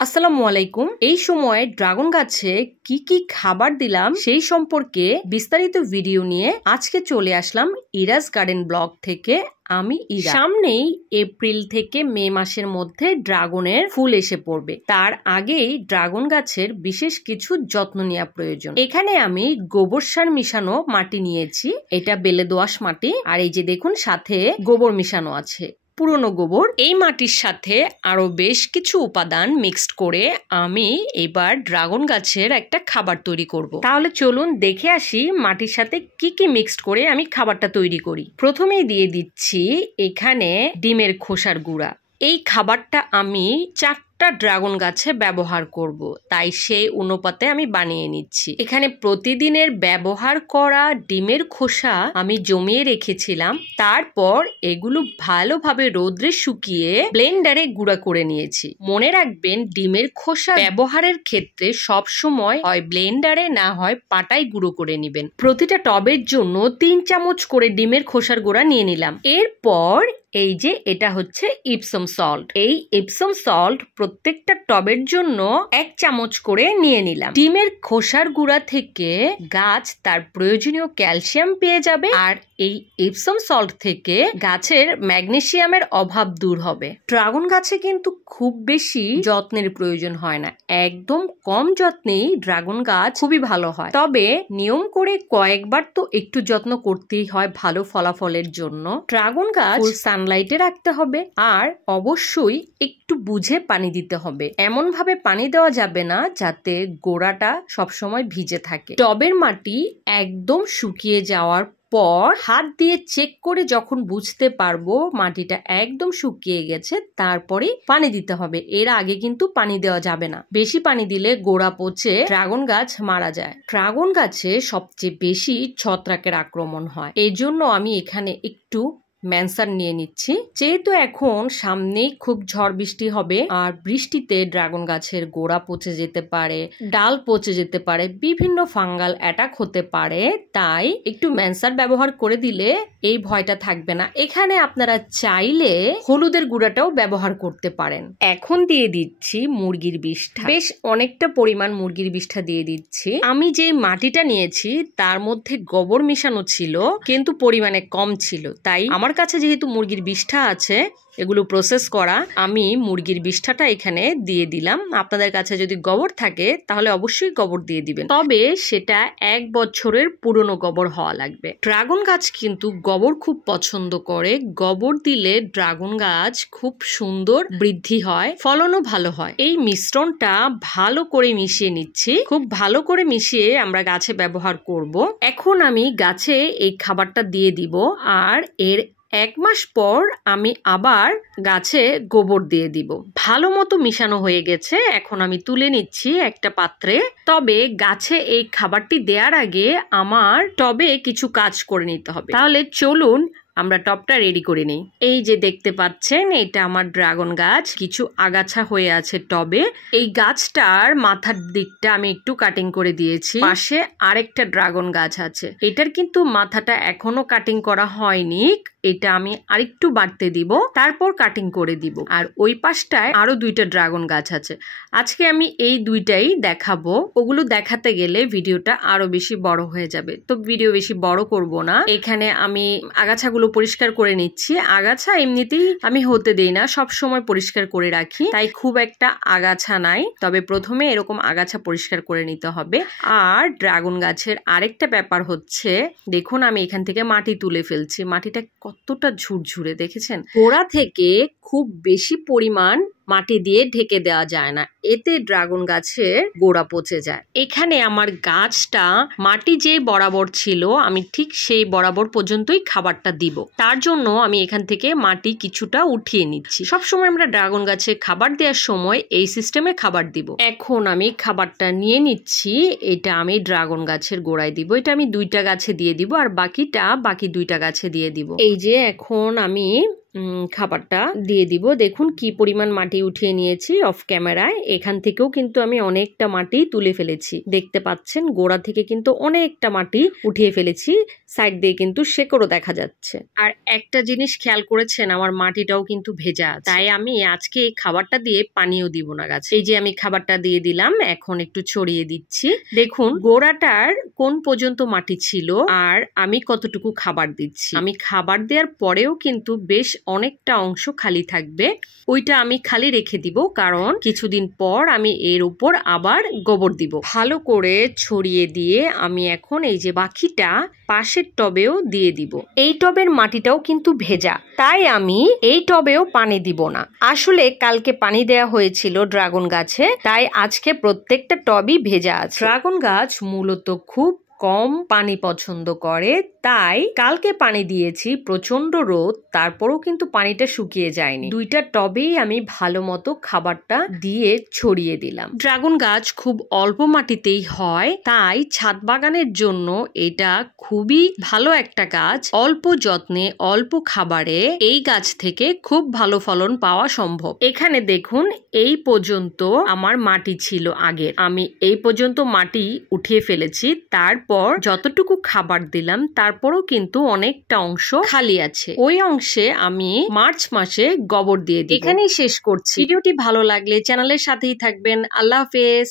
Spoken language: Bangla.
আসসালামু আলাইকুম। এই সময় ড্রাগন গাছে কি কি খাবার দিলাম সেই সম্পর্কে বিস্তারিত ভিডিও নিয়ে আজকে চলে আসলাম ইরাজ গার্ডেন ব্লগ থেকে। আমি সামনেই এপ্রিল থেকে মে মাসের মধ্যে ড্রাগনের ফুল এসে পড়বে, তার আগেই ড্রাগন গাছের বিশেষ কিছু যত্ন নেওয়া প্রয়োজন। এখানে আমি গোবর সার মিশানো মাটি নিয়েছি, এটা বেলে দোআঁশ মাটি, আর এই যে দেখুন সাথে গোবর মিশানো আছে, পুরনো গোবর। এই মাটির সাথে আরো বেশ কিছু উপাদান মিক্সড করে আমি এবার ড্রাগন গাছের একটা খাবার তৈরি করব। তাহলে চলুন দেখে আসি মাটির সাথে কি কি মিক্সড করে আমি খাবারটা তৈরি করি। প্রথমেই দিয়ে দিচ্ছি এখানে ডিমের খোসার গুঁড়া। এই খাবারটা আমি ড্রাগন গাছে ব্যবহার করব, তাই সেই অনুপাতে আমি বানিয়ে নিচ্ছি। এখানে প্রতিদিনের ব্যবহার করা ডিমের খোসা আমি জমিয়ে রেখেছিলাম, তারপর এগুলো ভালোভাবে রোদ্রে শুকিয়ে ব্লেন্ডারে গুঁড়া করে নিয়েছি। মনে রাখবেন ডিমের খোসা ব্যবহারের ক্ষেত্রে সব সময় হয় ব্লেন্ডারে না হয় পাটায় গুঁড়ো করে নেবেন। প্রতিটা টবের জন্য 3 চামচ করে ডিমের খোসার গুঁড়া নিয়ে নিলাম। এরপর এই যে এটা হচ্ছে ইপসম সল্ট। এই ইপসম সল্ট প্রত্যেকটা টবের জন্য 1 চামচ করে নিয়ে নিলাম। ডিমের খোসার গুঁড়া থেকে গাছ তার প্রয়োজনীয় ক্যালসিয়াম পেয়ে যাবে, আর এই ইপসম সল্ট থেকে গাছের ম্যাগনেসিয়ামের অভাব দূর হবে। ড্রাগন গাছে কিন্তু খুব বেশি যত্নের প্রয়োজন হয় না, একদম কম যত্নেই ড্রাগন গাছ খুবই ভালো হয়। তবে নিয়ম করে কয়েকবার তো একটু যত্ন করতেই হয় ভালো ফলাফলের জন্য। ড্রাগন গাছ সানলাইটে রাখতে হবে, আর অবশ্যই একটু বুঝে পানি দিতে হবে। এমন ভাবে পানি দেওয়া যাবে না যাতে গোড়াটা সবসময় ভিজে থাকে। টবের মাটি একদম শুকিয়ে যাওয়ার পর হাত দিয়ে চেক করে যখন বুঝতে পারবো মাটিটা একদম শুকিয়ে গেছে, তারপরে পানি দিতে হবে। এর আগে কিন্তু পানি দেওয়া যাবে না। বেশি পানি দিলে গোড়া পচে ড্রাগন গাছ মারা যায়। ড্রাগন গাছে সবচেয়ে বেশি ছত্রাকের আক্রমণ হয়, এই জন্য আমি এখানে একটু ম্যানসার নিয়ে নিচ্ছি। যেহেতু এখন সামনেই খুব ঝড় বৃষ্টি হবে, আর বৃষ্টিতে ড্রাগন গাছের গোড়া পচে যেতে পারে, ডাল পচে যেতে পারে, বিভিন্ন ফাঙ্গাল অ্যাটাক হতে পারে, তাই একটু ম্যানসার ব্যবহার করে দিলে এই ভয়টা থাকবে না। এখানে আপনারা চাইলে হলুদের গুঁড়াটাও ব্যবহার করতে পারেন। এখন দিয়ে দিচ্ছি মুরগির বিষ্ঠা, বেশ অনেকটা পরিমাণ মুরগির বিষ্ঠা দিয়ে দিচ্ছি। আমি যে মাটিটা নিয়েছি তার মধ্যে গোবর মিশানো ছিল, কিন্তু পরিমাণে কম ছিল, তাই আমার কাছে যেহেতু মুরগির বিষ্ঠা আছে, এগুলো প্রসেস করা, আমি মুরগির বিষ্ঠাটা এখানে দিয়ে দিলাম। আপনাদের কাছে যদি গোবর থাকে তাহলে অবশ্যই গোবর দিয়ে দিবেন, তবে সেটা 1 বছরের পুরনো গোবর হওয়া লাগবে। ড্রাগন গাছ কিন্তু গোবর খুব পছন্দ করে। গোবর দিলে ড্রাগন গাছ খুব সুন্দর বৃদ্ধি হয়, ফলনও ভালো হয়। এই মিশ্রণটা ভালো করে মিশিয়ে নিচ্ছি। খুব ভালো করে মিশিয়ে আমরা গাছে ব্যবহার করব। এখন আমি গাছে এই খাবারটা দিয়ে দিব, আর এর 1 মাস পর আমি আবার গাছে গোবর দিয়ে দিব। ভালো মতো মিশানো হয়ে গেছে, এখন আমি তুলে নিচ্ছি একটা পাত্রে। তবে গাছে এই খাবারটি দেওয়ার আগে আমার টবে কিছু কাজ করে নিতে হবে। তাহলে চলুন আমরা টবটা রেডি করে নিই। এই যে দেখতে পাচ্ছেন, এটা আমার ড্রাগন গাছ, কিছু আগাছা হয়ে আছে টবে। এই গাছটার মাথার দিকটা আমি একটু কাটিং করে দিয়েছি। পাশে আরেকটা ড্রাগন গাছ আছে, এটার কিন্তু মাথাটা এখনো কাটিং করা হয়নি, এটা আমি আরেকটু বাড়তে দিব, তারপর কাটিং করে দিব। আর ওই পাশটায় আরো 2টা ড্রাগন গাছ আছে। আজকে আমি এই 2টাই দেখাবো, ওগুলো দেখাতে গেলে ভিডিওটা আরো বেশি বড় হয়ে যাবে, তো ভিডিও বেশি বড় করব না। এখানে আমি আগাছাগুলো পরিষ্কার করে নিচ্ছি। আগাছা এমনিতেই আমি হতে দেই না, সব সময় পরিষ্কার করে রাখি, তাই খুব একটা আগাছা নাই। তবে প্রথমে এরকম আগাছা পরিষ্কার করে নিতে হবে। আর ড্রাগন গাছের আরেকটা ব্যাপার হচ্ছে, দেখুন আমি এখান থেকে মাটি তুলে ফেলছি। মাটিটা কতটা ঝুরঝুরে দেখেছেন। গোড়া থেকে খুব বেশি পরিমাণ মাটি দিয়ে ঢেকে দেওয়া যায় না, এতে ড্রাগন গাছের গোড়া পচে যায়। এখানে আমার গাছটা মাটি যে বরাবর ছিল আমি ঠিক সেই বরাবর পর্যন্তই খাবারটা দিব, তার জন্য আমি এখান থেকে মাটি কিছুটা উঠিয়ে নিচ্ছি। সবসময় আমরা ড্রাগন গাছে খাবার দেওয়ার সময় এই সিস্টেমে খাবার দিব। এখন আমি খাবারটা নিয়ে নিচ্ছি, এটা আমি ড্রাগন গাছের গোড়ায় দিব। এটা আমি 2টা গাছে দিয়ে দিব, আর বাকিটা বাকি 2টা গাছে দিয়ে দিব। এই যে এখন আমি খাবারটা দিয়ে দিব। দেখুন কি পরিমাণ মাটি উঠিয়ে নিয়েছি অফ ক্যামেরায়। এখান থেকেও কিন্তু আমি অনেকটা মাটি তুলে ফেলেছি, দেখতে পাচ্ছেন গোড়া থেকে কিন্তু অনেকটা মাটি উঠিয়ে ফেলেছি। সাইড দিয়ে কিন্তু শেকড়ও দেখা যাচ্ছে। আর একটা জিনিস খেয়াল করেছেন, আমার মাটিটাও কিন্তু ভেজা আছে, তাই আমি আজকে এই খাবারটা দিয়ে পানিও দিব না গাছে। এই যে আমি খাবারটা দিয়ে দিলাম, এখন একটু ছড়িয়ে দিচ্ছি। দেখুন গোড়াটার কোন পর্যন্ত মাটি ছিল আর আমি কতটুকু খাবার দিচ্ছি। আমি খাবার দেওয়ার পরেও কিন্তু বেশ অনেকটা অংশ খালি থাকবে, ওইটা আমি খালি রেখে দিব, কারণ কিছুদিন পর আমি এর উপর আবার গোবর দিব। ভালো করে ছড়িয়ে দিয়ে আমি এখন এই যে বাকিটা পাশের টবেও দিয়ে দিব। এই টবের মাটিটাও কিন্তু ভেজা, তাই আমি এই টবেও পানি দিব না। আসলে কালকে পানি দেয়া হয়েছিল ড্রাগন গাছে, তাই আজকে প্রত্যেকটা টবই ভেজা আছে। ড্রাগন গাছ মূলত খুব কম পানি পছন্দ করে, তাই কালকে পানি দিয়েছি, প্রচন্ড রোদ, তারপরও কিন্তু পানিটা শুকিয়ে যায়নি। দুইটা টবেই আমি ভালো মতো খাবারটা দিয়ে ছড়িয়ে দিলাম। ড্রাগন গাছ খুব অল্প মাটিতেই হয়, তাই ছাদ বাগানের জন্য এটা খুবই ভালো একটা গাছ। অল্প যত্নে অল্প খাবারে এই গাছ থেকে খুব ভালো ফলন পাওয়া সম্ভব। এখানে দেখুন এই পর্যন্ত আমার মাটি ছিল আগের, আমি এই পর্যন্ত মাটি উঠিয়ে ফেলেছি। তারপর যতটুকু খাবার দিলাম তারপরও কিন্তু অনেকটা অংশ খালি আছে, ওই অংশে আমি মার্চ মাসে গোবর দিয়ে দিই। এখানেই শেষ করছি। ভিডিওটি ভালো লাগলে চ্যানেলের সাথেই থাকবেন। আল্লাহ হাফেজ।